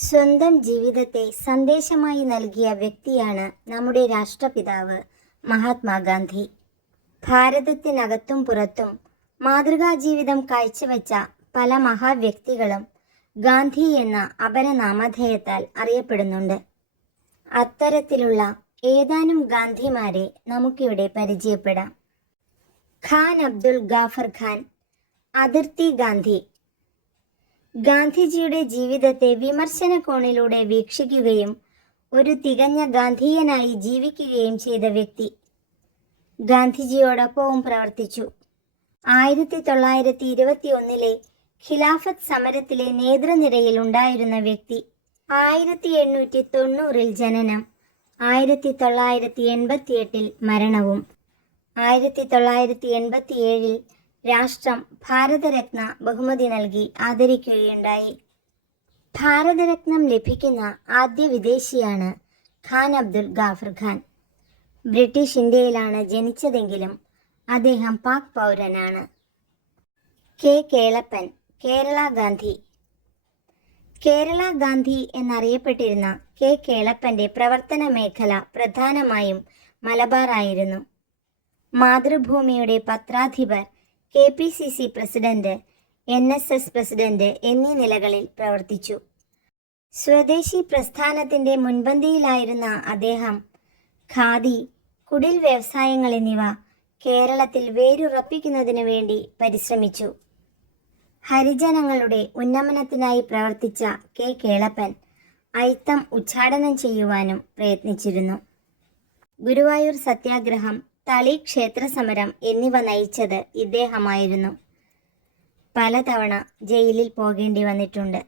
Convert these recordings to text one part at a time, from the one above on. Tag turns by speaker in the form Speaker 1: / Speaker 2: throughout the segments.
Speaker 1: സ്വന്തം ജീവിതത്തെ സന്ദേശമായി നൽകിയ വ്യക്തിയാണ് നമ്മുടെ രാഷ്ട്രപിതാവ് മഹാത്മാഗാന്ധി. ഭാരതത്തിനകത്തും പുറത്തും മാതൃകാ ജീവിതം കാഴ്ചവെച്ച പല മഹാവ്യക്തികളും ഗാന്ധി എന്ന അപരനാമധേയത്താൽ അറിയപ്പെടുന്നുണ്ട്. അത്തരത്തിലുള്ള ഏതാനും ഗാന്ധിമാരെ നമുക്കിവിടെ പരിചയപ്പെടാം. ഖാൻ അബ്ദുൽ ഗാഫർ ഖാൻ അതിർത്തി ഗാന്ധി ഗാന്ധിജിയുടെ ജീവിതത്തെ വിമർശന കോണിലൂടെ വീക്ഷിക്കുകയും ഒരു തികഞ്ഞ ഗാന്ധിയനായി ജീവിക്കുകയും ചെയ്ത വ്യക്തി ഗാന്ധിജിയോടൊപ്പവും പ്രവർത്തിച്ചു. ആയിരത്തി തൊള്ളായിരത്തി ഇരുപത്തി ഒന്നിലെ ഖിലാഫത്ത് സമരത്തിലെ നേതൃനിരയിൽ ഉണ്ടായിരുന്ന വ്യക്തി ആയിരത്തി എണ്ണൂറ്റി തൊണ്ണൂറിൽ ജനനം ആയിരത്തി തൊള്ളായിരത്തി എൺപത്തി എട്ടിൽ മരണവും ആയിരത്തി തൊള്ളായിരത്തി എൺപത്തി ഏഴിൽ രാഷ്ട്രം ഭാരതരത്ന ബഹുമതി നൽകി ആദരിക്കുകയുണ്ടായി. ഭാരതരത്നം ലഭിക്കുന്ന ആദ്യ വിദേശിയാണ് ഖാൻ അബ്ദുൽ ഗാഫർ ഖാൻ. ബ്രിട്ടീഷ് ഇന്ത്യയിലാണ് ജനിച്ചതെങ്കിലും അദ്ദേഹം പാക് പൗരനാണ്. കെ കേളപ്പൻ കേരള ഗാന്ധി. കേരള ഗാന്ധി എന്നറിയപ്പെട്ടിരുന്ന കെ കേളപ്പന്റെ പ്രവർത്തന മേഖല പ്രധാനമായും മലബാറായിരുന്നു. മാതൃഭൂമിയുടെ പത്രാധിപർ K P C C president N S S president എന്നീ നിലകളിൽ പ്രവർത്തിച്ചു. സ്വദേശി പ്രസ്ഥാനത്തിന്റെ മുൻപന്തിയിലായിരുന്ന അദ്ദേഹം ഖാദി കുടിൽ വ്യവസായങ്ങൾ എന്നിവ കേരളത്തിൽ വേരുറപ്പിക്കുന്നതിനു വേണ്ടി പരിശ്രമിച്ചു. ഹരിജനങ്ങളുടെ ഉന്നമനത്തിനായി പ്രവർത്തിച്ച കെ കേളപ്പൻ അയിത്തം ഉച്ചാടനം ചെയ്യുവാനും പ്രയത്നിച്ചിരുന്നു. ഗുരുവായൂർ സത്യാഗ്രഹം തളി ക്ഷേത്ര സമരം എന്നിവ നയിച്ചത് ഇദ്ദേഹമായിരുന്നു. പലതവണ ജയിലിൽ പോകേണ്ടി വന്നിട്ടുണ്ട്.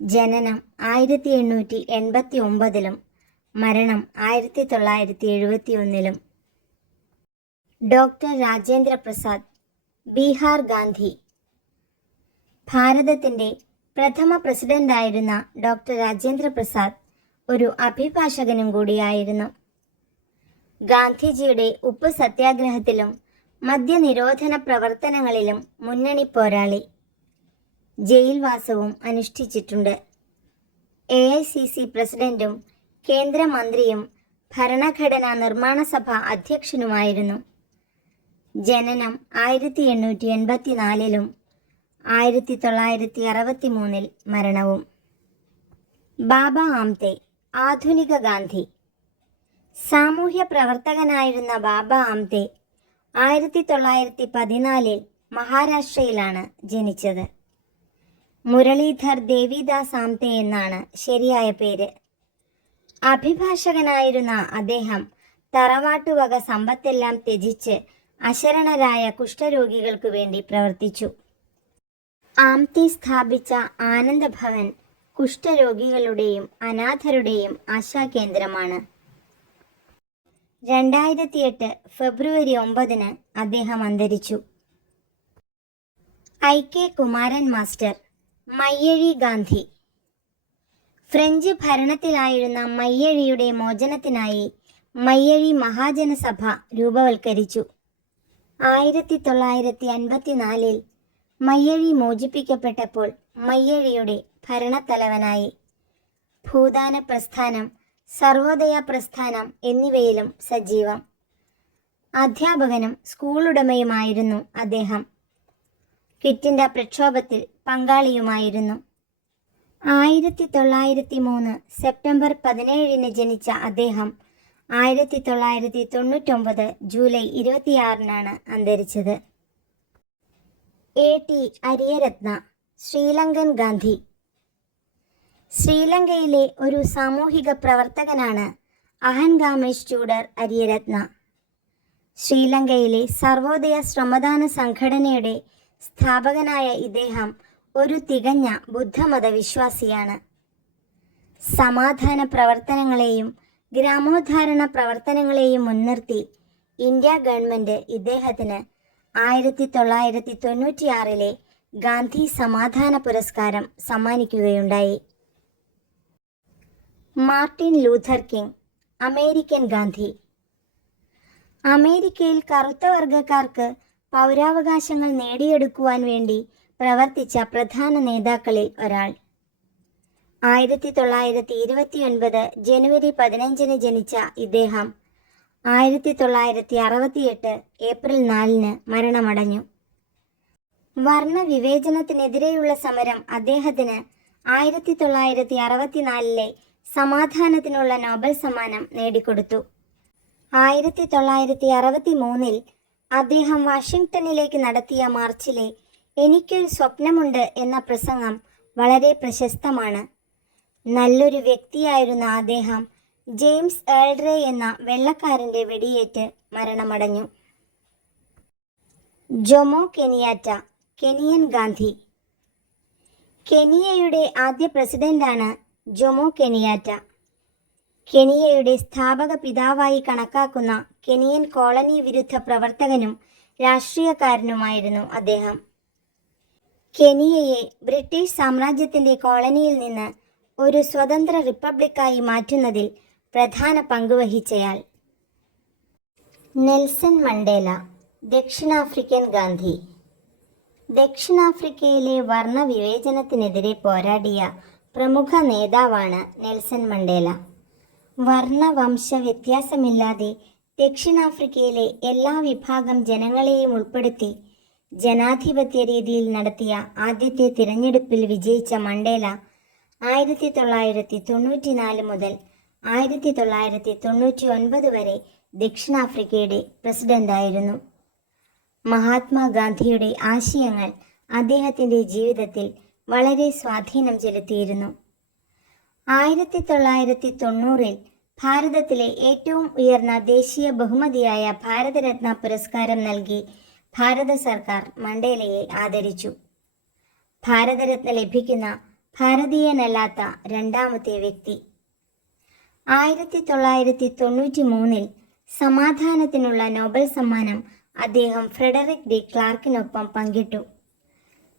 Speaker 1: ജനനം ആയിരത്തി എണ്ണൂറ്റി എൺപത്തി ഒമ്പതിലും മരണം ആയിരത്തി തൊള്ളായിരത്തി എഴുപത്തി ഒന്നിലും ഡോക്ടർ രാജേന്ദ്ര പ്രസാദ് ബീഹാർ ഗാന്ധി. ഭാരതത്തിന്റെ പ്രഥമ പ്രസിഡന്റായിരുന്ന ഡോക്ടർ രാജേന്ദ്ര പ്രസാദ് ഒരു അഭിഭാഷകനും കൂടിയായിരുന്നു. ഗാന്ധിജിയുടെ ഉപ്പ് സത്യാഗ്രഹത്തിലും മദ്യനിരോധന പ്രവർത്തനങ്ങളിലും മുന്നണി പോരാളി ജയിൽവാസവും അനുഷ്ഠിച്ചിട്ടുണ്ട്. എ ഐ സി സി പ്രസിഡന്റും കേന്ദ്രമന്ത്രിയും ഭരണഘടനാ നിർമ്മാണ സഭ അധ്യക്ഷനുമായിരുന്നു. ജനനം ആയിരത്തി എണ്ണൂറ്റി എൺപത്തിനാലിലും ആയിരത്തി തൊള്ളായിരത്തി അറുപത്തി മൂന്നിൽ മരണവും. ബാബ ആംതെ ആധുനിക ഗാന്ധി സാമൂഹ്യ പ്രവർത്തകനായിരുന്ന ബാബ ആംതെ ആയിരത്തി തൊള്ളായിരത്തി പതിനാലിൽ മഹാരാഷ്ട്രയിലാണ് ജനിച്ചത്. മുരളീധർ ദേവിദാസ് ആംതെ എന്നാണ് ശരിയായ പേര്. അഭിഭാഷകനായിരുന്ന അദ്ദേഹം തറവാട്ടുവക സമ്പത്തെല്ലാം ത്യജിച്ച് അശരണരായ കുഷ്ഠരോഗികൾക്കു വേണ്ടി പ്രവർത്തിച്ചു. ആംതി സ്ഥാപിച്ച ആനന്ദഭവൻ കുഷ്ഠരോഗികളുടെയും അനാഥരുടെയും ആശാകേന്ദ്രമാണ്. രണ്ടായിരത്തി എട്ട് ഫെബ്രുവരി ഒമ്പതിന് അദ്ദേഹം അന്തരിച്ചു. I K Kumaran master Mayyazhi Gandhi. French ഭരണത്തിലായിരുന്ന മയ്യഴിയുടെ മോചനത്തിനായി മയ്യഴി മഹാജനസഭ രൂപവൽക്കരിച്ചു. ആയിരത്തി തൊള്ളായിരത്തി അൻപത്തിനാലിൽ മയ്യഴി മോചിപ്പിക്കപ്പെട്ടപ്പോൾ മയ്യഴിയുടെ ഭരണത്തലവനായി. ഭൂദാന പ്രസ്ഥാനം സർവോദയ പ്രസ്ഥാനം എന്നിവയിലും സജീവം. അധ്യാപകനും സ്കൂളുടമയുമായിരുന്നു അദ്ദേഹം. ക്വിറ്റിന്റെ പ്രക്ഷോഭത്തിൽ പങ്കാളിയുമായിരുന്നു. ആയിരത്തി തൊള്ളായിരത്തി മൂന്ന് സെപ്റ്റംബർ പതിനേഴിന് ജനിച്ച അദ്ദേഹം ആയിരത്തി തൊള്ളായിരത്തി തൊണ്ണൂറ്റൊമ്പത് ജൂലൈ ഇരുപത്തിയാറിനാണ് അന്തരിച്ചത്. എ ടി അരിയരത്ന ശ്രീലങ്കൻ ഗാന്ധി ശ്രീലങ്കയിലെ ഒരു സാമൂഹിക പ്രവർത്തകനാണ് അഹൻഗാമേഷ് ചൂഡർ അരിയരത്ന. ശ്രീലങ്കയിലെ സർവോദയ ശ്രമദാന സംഘടനയുടെ സ്ഥാപകനായ ഇദ്ദേഹം ഒരു തികഞ്ഞ ബുദ്ധമത വിശ്വാസിയാണ് സമാധാന പ്രവർത്തനങ്ങളെയും ഗ്രാമോദ്ധാരണ പ്രവർത്തനങ്ങളെയും മുൻനിർത്തി ഇന്ത്യ ഗവൺമെന്റ് ഇദ്ദേഹത്തിന് ആയിരത്തി തൊള്ളായിരത്തി തൊണ്ണൂറ്റിയാറിലെ ഗാന്ധി സമാധാന പുരസ്കാരം സമ്മാനിക്കുകയുണ്ടായി. Martin Luther King American Gandhi. അമേരിക്കയിൽ കറുത്ത വർഗക്കാർക്ക് പൗരാവകാശങ്ങൾ നേടിയെടുക്കുവാൻ വേണ്ടി പ്രവർത്തിച്ച പ്രധാന നേതാക്കളിൽ ഒരാൾ. ആയിരത്തി തൊള്ളായിരത്തി ഇരുപത്തിയൊൻപത് ജനുവരി പതിനഞ്ചിന് ജനിച്ച ഇദ്ദേഹം ആയിരത്തി തൊള്ളായിരത്തി അറുപത്തിയെട്ട് ഏപ്രിൽ നാലിന് മരണമടഞ്ഞു. വർണവിവേചനത്തിനെതിരെയുള്ള സമരം അദ്ദേഹത്തിന് ആയിരത്തി തൊള്ളായിരത്തി അറുപത്തിനാലിലെ സമാധാനത്തിനുള്ള നോബൽ സമ്മാനം നേടിക്കൊടുത്തു. ആയിരത്തി തൊള്ളായിരത്തി അറുപത്തി മൂന്നിൽ അദ്ദേഹം വാഷിംഗ്ടണിലേക്ക് നടത്തിയ മാർച്ചിലെ എനിക്കൊരു സ്വപ്നമുണ്ട് എന്ന പ്രസംഗം വളരെ പ്രശസ്തമാണ്. നല്ലൊരു വ്യക്തിയായിരുന്ന അദ്ദേഹം ജെയിംസ് ഏൾഡ്രേ എന്ന വെള്ളക്കാരന്റെ വെടിയേറ്റ് മരണമടഞ്ഞു. Jomo Kenyatta Kenyan Gandhi. കെനിയയുടെ ആദ്യ പ്രസിഡന്റാണ് ജൊമോ കെനിയാറ്റ. കെനിയയുടെ സ്ഥാപക പിതാവായി കണക്കാക്കുന്ന കെനിയൻ കോളനി വിരുദ്ധ പ്രവർത്തകനും രാഷ്ട്രീയക്കാരനുമായിരുന്നു അദ്ദേഹം. കെനിയയെ ബ്രിട്ടീഷ് സാമ്രാജ്യത്തിന്റെ കോളനിയിൽ നിന്ന് ഒരു സ്വതന്ത്ര റിപ്പബ്ലിക്കായി മാറ്റുന്നതിൽ പ്രധാന പങ്കുവഹിച്ചയാൾ നെൽസൺ മണ്ടേല ദക്ഷിണാഫ്രിക്കൻ ഗാന്ധി. ദക്ഷിണാഫ്രിക്കയിലെ വർണവിവേചനത്തിനെതിരെ പോരാടിയ പ്രമുഖ നേതാവാണ് നെൽസൺ മണ്ടേല. വർണ വംശ വ്യത്യാസമില്ലാതെ ദക്ഷിണാഫ്രിക്കയിലെ എല്ലാ വിഭാഗം ജനങ്ങളെയും ഉൾപ്പെടുത്തി ജനാധിപത്യ രീതിയിൽ നടത്തിയ ആദ്യത്തെ തിരഞ്ഞെടുപ്പിൽ വിജയിച്ച മണ്ടേല ആയിരത്തി തൊള്ളായിരത്തി തൊണ്ണൂറ്റിനാല് മുതൽ ആയിരത്തി തൊള്ളായിരത്തി തൊണ്ണൂറ്റി ഒൻപത് വരെ ദക്ഷിണാഫ്രിക്കയുടെ പ്രസിഡന്റായിരുന്നു. മഹാത്മാഗാന്ധിയുടെ ആശയങ്ങൾ അദ്ദേഹത്തിന്റെ ജീവിതത്തിൽ വളരെ സ്വാധീനം ചെലുത്തിയിരുന്നു. ആയിരത്തി തൊള്ളായിരത്തി തൊണ്ണൂറിൽ ഭാരതത്തിലെ ഏറ്റവും ഉയർന്ന ദേശീയ ബഹുമതിയായ ഭാരതരത്ന പുരസ്കാരം നൽകി ഭാരത സർക്കാർ മണ്ടേലയെ ആദരിച്ചു. ഭാരതരത്ന ലഭിക്കുന്ന ഭാരതീയനല്ലാത്ത രണ്ടാമത്തെ വ്യക്തി. ആയിരത്തി തൊള്ളായിരത്തി തൊണ്ണൂറ്റി മൂന്നിൽ സമാധാനത്തിനുള്ള നോബൽ സമ്മാനം അദ്ദേഹം ഫ്രെഡറിക് ഡി ക്ലാർക്കിനൊപ്പം പങ്കിട്ടു.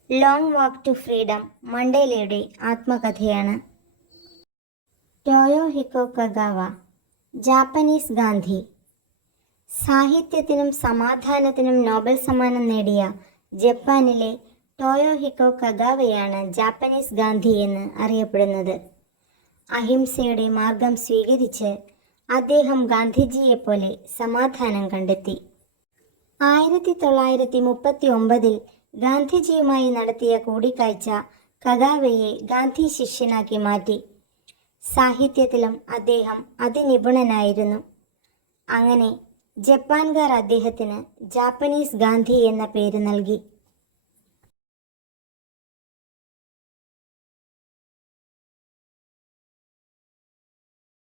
Speaker 1: ലോങ് വാക്ക് ടു ഫ്രീഡം മണ്ടേലയുടെ ആത്മകഥയാണ്. Toyohiko Kagawa Japanese Gandhi സാഹിത്യത്തിനും സമാധാനത്തിനും നോബൽ സമ്മാനം നേടിയ ജപ്പാനിലെ ടോയോ ഹിക്കോ കഗാവയാണ് ജാപ്പനീസ് ഗാന്ധി എന്ന് അറിയപ്പെടുന്നത്. അഹിംസയുടെ മാർഗം സ്വീകരിച്ച് അദ്ദേഹം ഗാന്ധിജിയെപ്പോലെ സമാധാനം കണ്ടെത്തി. ആയിരത്തി തൊള്ളായിരത്തി മുപ്പത്തി ഒമ്പതിൽ ഗാന്ധിജിയുമായി നടത്തിയ കൂടിക്കാഴ്ച കഗാവയെ ഗാന്ധി ശിഷ്യനാക്കി മാറ്റി. സാഹിത്യത്തിലും അദ്ദേഹം അതിനിപുണനായിരുന്നു. അങ്ങനെ ജപ്പാൻകാർ അദ്ദേഹത്തിന് ജാപ്പനീസ് ഗാന്ധി എന്ന പേര് നൽകി.